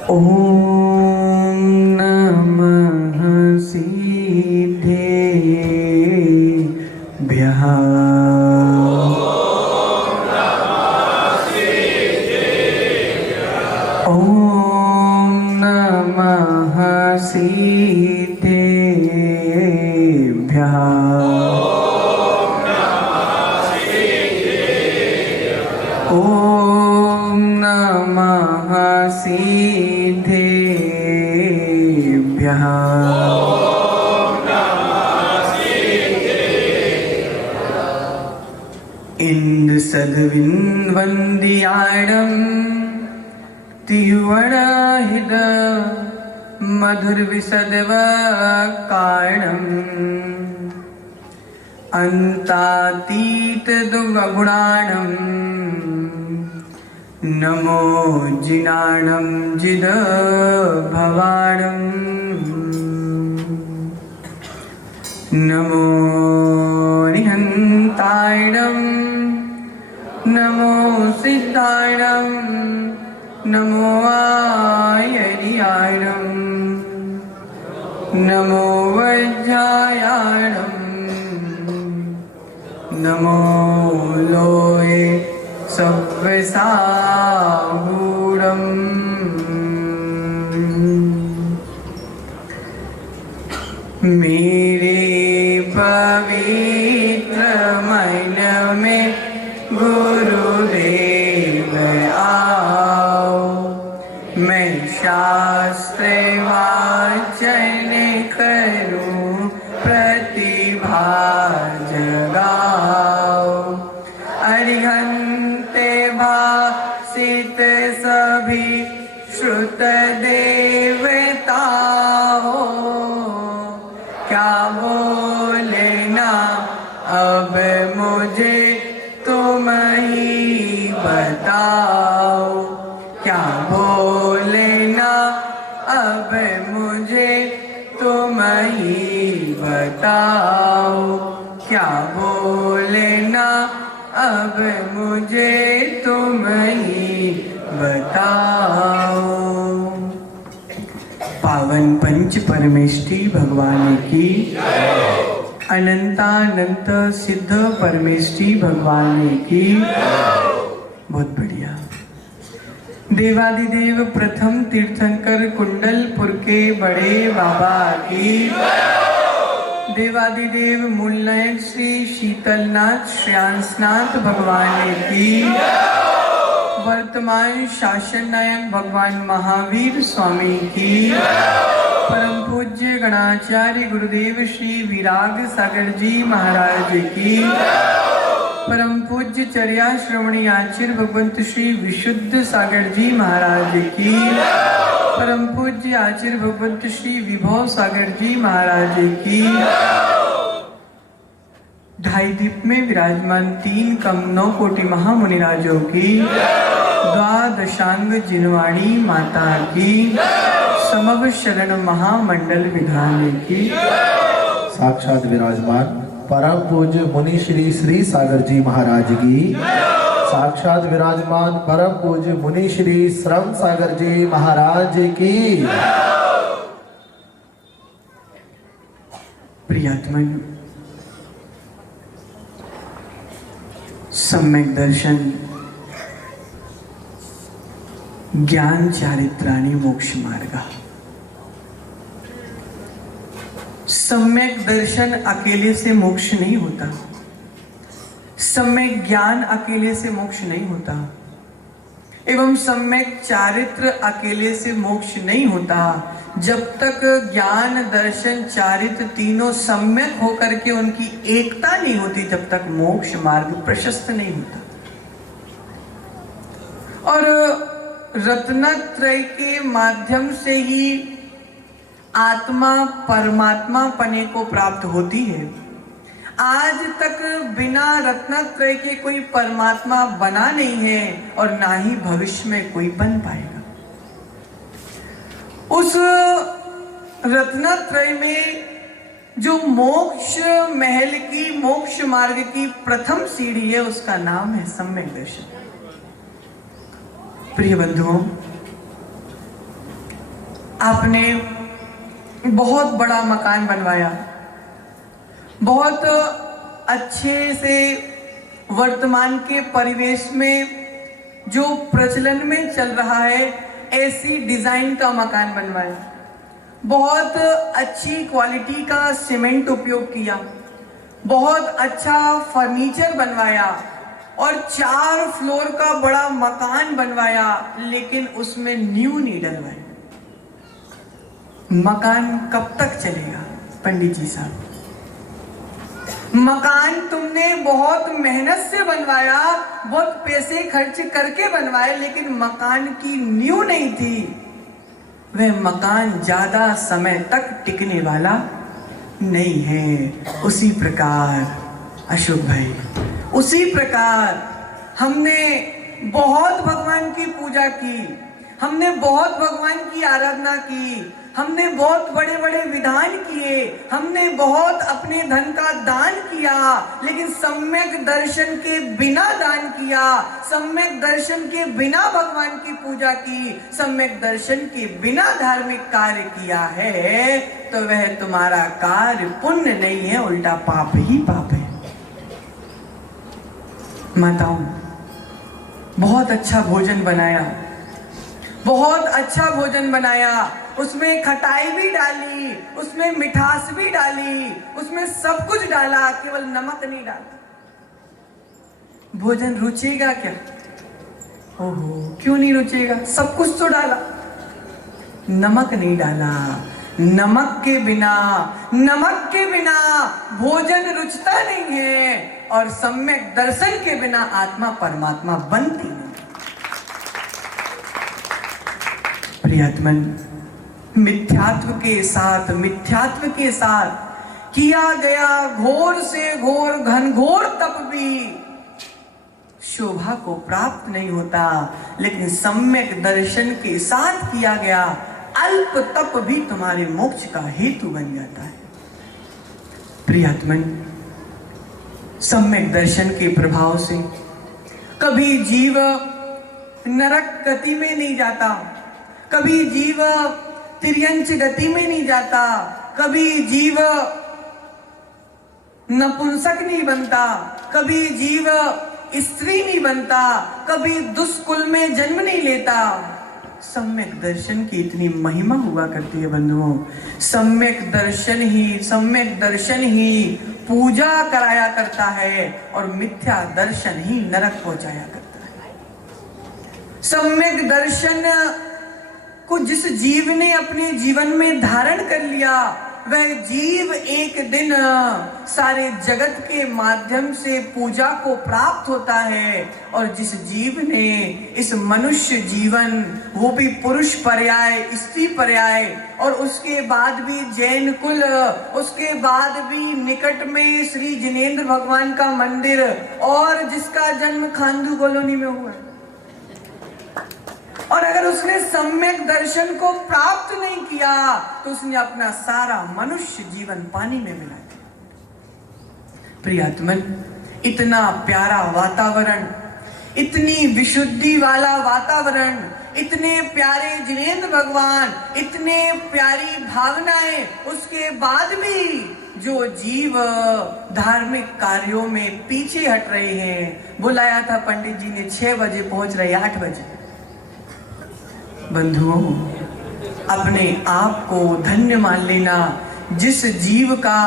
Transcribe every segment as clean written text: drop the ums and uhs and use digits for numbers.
ॐ नमः सिद्धेभ्यः। ॐ नमः सिद्धेभ्यः। ॐ नमः सिद्धेभ्यः। इन्दुसद्विन्वन्द्याणं तिरुवणहिद मधुरविशदवकारणम् अन्तातीतदुर्गुणाणं नमो जिनाणं जिद भवाणं नमो निहन्तायणं नमो सिद्धायणं नमो आयर्यायणं नमो वज्रायणं नमो लोये सव्यसाहूढम्। मेरे पवित्र मन में गुरुदेव आओ, मैं शास्त्र वाचन करूं प्रतिभा जगाओ। अरिहंते भासित सभी श्रुत देवता हो, क्या बोले ना अब मुझे तुम ही बताओ। क्या बोले ना अब मुझे तुम ही बताओ। क्या बोले ना अब मुझे तुम ही बताओ। पावन पंच परमेष्ठी भगवान की, अनंतानंत सिद्ध परमेष्ठी भगवान की। बहुत बढ़िया। देवादिदेव प्रथम तीर्थंकर कुंडलपुर के बड़े बाबा की। देवादिदेव मूलनायक श्री शीतलनाथ श्रेयांसनाथ भगवान की। वर्तमान शासन नायक भगवान महावीर स्वामी की। परम पूज्य गणाचार्य गुरुदेव श्री विराग सागर जी महाराज की। परम पूज्य चर्या श्रवणी आचार्य भगवंत श्री विशुद्ध सागर जी महाराज की। परम पूज्य आचार्य भगवंत श्री विभव सागर जी महाराज की। ढाई दीप में विराजमान 3 कमनो कोटि महामुनिराजों की। द्वादशांग जिनवाणी माता की। समव शरण महामंडल विधान की। साक्षात विराजमान परम पूज्य मुनि श्री श्री सागर जी महाराज की। साक्षात विराजमान परम पूज्य मुनि श्री श्रम सागर जी महाराज की। प्रियात्मन, सम्यक दर्शन ज्ञान चारित्राणि मोक्ष मार्ग। सम्यक दर्शन अकेले से मोक्ष नहीं होता। सम्यक ज्ञान अकेले से मोक्ष नहीं होता। एवं सम्यक चारित्र अकेले से मोक्ष नहीं होता। जब तक ज्ञान दर्शन चारित्र तीनों सम्यक होकर के उनकी एकता नहीं होती, तब तक मोक्ष मार्ग प्रशस्त नहीं होता। और रत्नत्रय के माध्यम से ही आत्मा परमात्मा पने को प्राप्त होती है। आज तक बिना रत्नत्रय के कोई परमात्मा बना नहीं है और ना ही भविष्य में कोई बन पाएगा। उस रत्नत्रय में जो मोक्ष महल की, मोक्ष मार्ग की प्रथम सीढ़ी है, उसका नाम है सम्यक दर्शन। प्रिय बंधुओं, आपने बहुत बड़ा मकान बनवाया, बहुत अच्छे से वर्तमान के परिवेश में जो प्रचलन में चल रहा है ऐसी डिजाइन का मकान बनवाया, बहुत अच्छी क्वालिटी का सीमेंट उपयोग किया, बहुत अच्छा फर्नीचर बनवाया और 4 फ्लोर का बड़ा मकान बनवाया, लेकिन उसमें नींव नहीं डलवाई। मकान कब तक चलेगा पंडित जी साहब? मकान तुमने बहुत मेहनत से बनवाया, बहुत पैसे खर्च करके बनवाए, लेकिन मकान की नींव नहीं थी। वह मकान ज्यादा समय तक टिकने वाला नहीं है। उसी प्रकार अशोक भाई, उसी प्रकार हमने बहुत भगवान की पूजा की, हमने बहुत भगवान की आराधना की, हमने बहुत बड़े बड़े विधान किए, हमने बहुत अपने धन का दान किया, लेकिन सम्यक दर्शन के बिना दान किया, सम्यक दर्शन के बिना भगवान की पूजा की, सम्यक दर्शन के बिना धार्मिक कार्य किया है, तो वह तुम्हारा कार्य पुण्य नहीं है, उल्टा पाप ही पाप है। माताओं, बहुत अच्छा भोजन बनाया, बहुत अच्छा भोजन बनाया, उसमें खटाई भी डाली, उसमें मिठास भी डाली, उसमें सब कुछ डाला, केवल नमक नहीं डाला। भोजन रुचेगा क्या? ओहो, क्यों नहीं रुचेगा? सब कुछ तो डाला, नमक नहीं डाला। नमक के बिना भोजन रुचता नहीं है, और सम्यक दर्शन के बिना आत्मा परमात्मा बनती नहीं। प्रियतमन, मिथ्यात्व के साथ किया गया घोर से घोर घनघोर तप भी शोभा को प्राप्त नहीं होता, लेकिन सम्यक दर्शन के साथ किया गया अल्प तप भी तुम्हारे मोक्ष का हेतु बन जाता है। प्रियतमन, सम्यक दर्शन के प्रभाव से कभी जीव नरक गति में नहीं जाता, कभी जीव तिर्यंच गति में नहीं जाता, कभी जीव नपुंसक नहीं बनता, कभी जीव स्त्री नहीं बनता, कभी दुष्कुल में जन्म नहीं लेता। सम्यक दर्शन की इतनी महिमा हुआ करती है बंधुओं। सम्यक दर्शन ही पूजा कराया करता है, और मिथ्या दर्शन ही नरक पहुंचाया करता है। सम्यक दर्शन को जिस जीव ने अपने जीवन में धारण कर लिया, वह जीव एक दिन सारे जगत के माध्यम से पूजा को प्राप्त होता है। और जिस जीव ने इस मनुष्य जीवन, वो भी पुरुष पर्याय, स्त्री पर्याय, और उसके बाद भी जैन कुल, उसके बाद भी निकट में श्री जिनेंद्र भगवान का मंदिर, और जिसका जन्म खांडू कॉलोनी में हुआ, और अगर उसने सम्यक दर्शन को प्राप्त नहीं किया, तो उसने अपना सारा मनुष्य जीवन पानी में मिला दिया। प्रियतमन, इतना प्यारा वातावरण, इतनी विशुद्धि वाला वातावरण, इतने प्यारे जिनेंद्र भगवान, इतने प्यारी भावनाएं, उसके बाद भी जो जीव धार्मिक कार्यों में पीछे हट रहे हैं। बुलाया था पंडित जी ने, 6 बजे पहुंच रहे, 8 बजे। बंधुओं, अपने आप को धन्य मान लेना। जिस जीव का,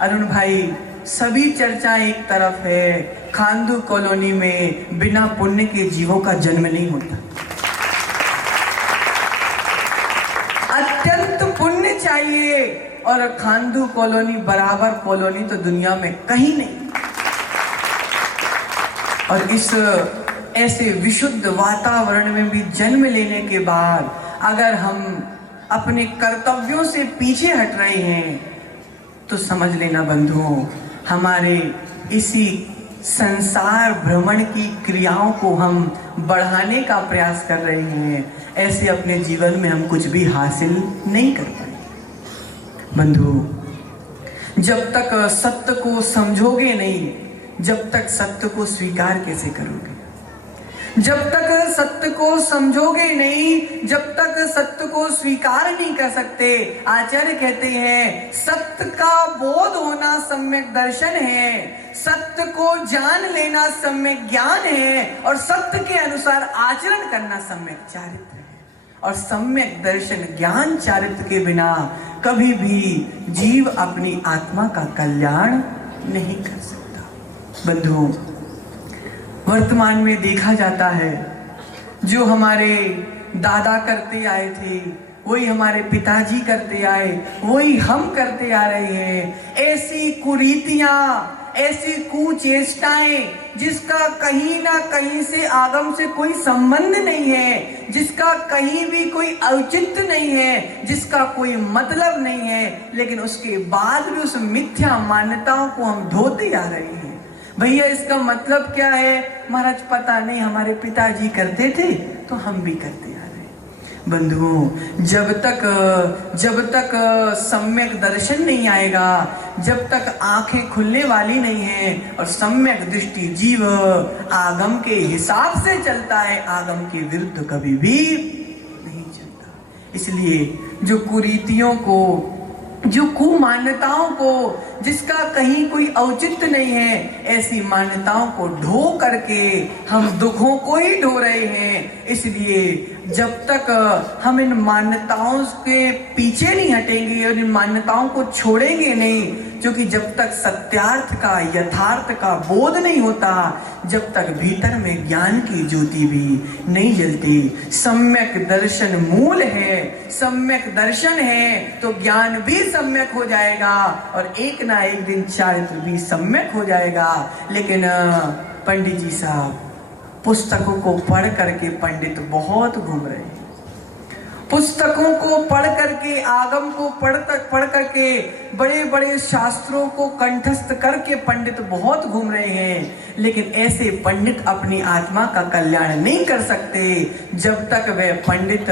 अरुण भाई, सभी चर्चा एक तरफ है, खांडू कॉलोनी में बिना पुण्य के जीवों का जन्म नहीं होता। अत्यंत पुण्य चाहिए, और खांडू कॉलोनी बराबर कॉलोनी तो दुनिया में कहीं नहीं। और इस ऐसे विशुद्ध वातावरण में भी जन्म लेने के बाद अगर हम अपने कर्तव्यों से पीछे हट रहे हैं, तो समझ लेना बंधुओं, हमारे इसी संसार भ्रमण की क्रियाओं को हम बढ़ाने का प्रयास कर रहे हैं। ऐसे अपने जीवन में हम कुछ भी हासिल नहीं कर पाए। बंधुओं, जब तक सत्य को समझोगे नहीं, जब तक सत्य को स्वीकार कैसे करोगे? जब तक सत्य को समझोगे नहीं, जब तक सत्य को स्वीकार नहीं कर सकते। आचार्य कहते हैं सत्य का बोध होना सम्यक दर्शन है, सत्य को जान लेना सम्यक ज्ञान है, और सत्य के अनुसार आचरण करना सम्यक चारित्र है। और सम्यक दर्शन ज्ञान चारित्र के बिना कभी भी जीव अपनी आत्मा का कल्याण नहीं कर सकता। बंधुओं, वर्तमान में देखा जाता है जो हमारे दादा करते आए थे वही हमारे पिताजी करते आए, वही हम करते आ रहे हैं। ऐसी कुरीतियां, ऐसी कुचेष्टाएं जिसका कहीं ना कहीं से आगम से कोई संबंध नहीं है, जिसका कहीं भी कोई औचित्य नहीं है, जिसका कोई मतलब नहीं है, लेकिन उसके बाद भी उस मिथ्या मान्यताओं को हम ढोते आ रहे हैं। भैया इसका मतलब क्या है? महाराज पता नहीं, हमारे पिताजी करते थे तो हम भी करते आ रहे हैं। बंधुओं, जब तक सम्यक दर्शन नहीं आएगा, जब तक आंखें खुलने वाली नहीं है और सम्यक दृष्टि जीव आगम के हिसाब से चलता है, आगम के विरुद्ध कभी भी नहीं चलता। इसलिए जो कुरीतियों को, जो कुमान्यताओं को, जिसका कहीं कोई औचित्य नहीं है, ऐसी मान्यताओं को ढो करके हम दुखों को ही ढो रहे हैं। इसलिए जब तक हम इन मान्यताओं के पीछे नहीं हटेंगे और इन मान्यताओं को छोड़ेंगे नहीं, क्योंकि जब तक सत्यार्थ का, यथार्थ का बोध नहीं होता, जब तक भीतर में ज्ञान की ज्योति भी नहीं जलती। सम्यक दर्शन मूल है, सम्यक दर्शन है तो ज्ञान भी सम्यक हो जाएगा और एक ना एक दिन चारित्र भी सम्यक हो जाएगा। लेकिन पंडित जी साहब, पुस्तकों को पढ़ करके पंडित बहुत घूम रहे हैं। पुस्तकों को पढ़ करके, आगम को पढ़ करके, बड़े बड़े शास्त्रों को कंठस्थ करके पंडित बहुत घूम रहे हैं। लेकिन ऐसे पंडित अपनी आत्मा का कल्याण नहीं कर सकते जब तक वे पंडित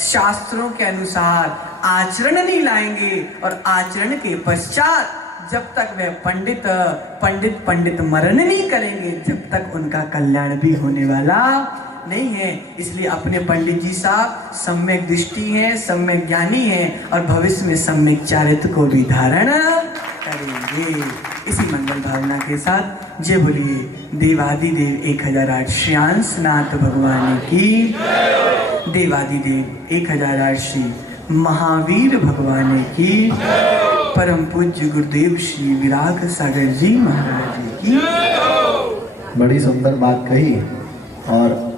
शास्त्रों के अनुसार आचरण नहीं लाएंगे, और आचरण के पश्चात जब तक वे पंडित मरण नहीं करेंगे, जब तक उनका कल्याण भी होने वाला नहीं है। इसलिए अपने पंडित जी साहब सम्यक दृष्टि है, सम्यक ज्ञानी है और भविष्य में सम्यक चारित्र को भी धारण करेंगे। इसी मंगल भावना के साथ जय बोलिए देवादिदेव 1008 श्रेयांश नाथ भगवान की, देवादिदेव 1008 श्री महावीर भगवान की, परम पूज्य गुरुदेव श्री विराग सागर जी महाराज की। बड़ी सुंदर बात कही। और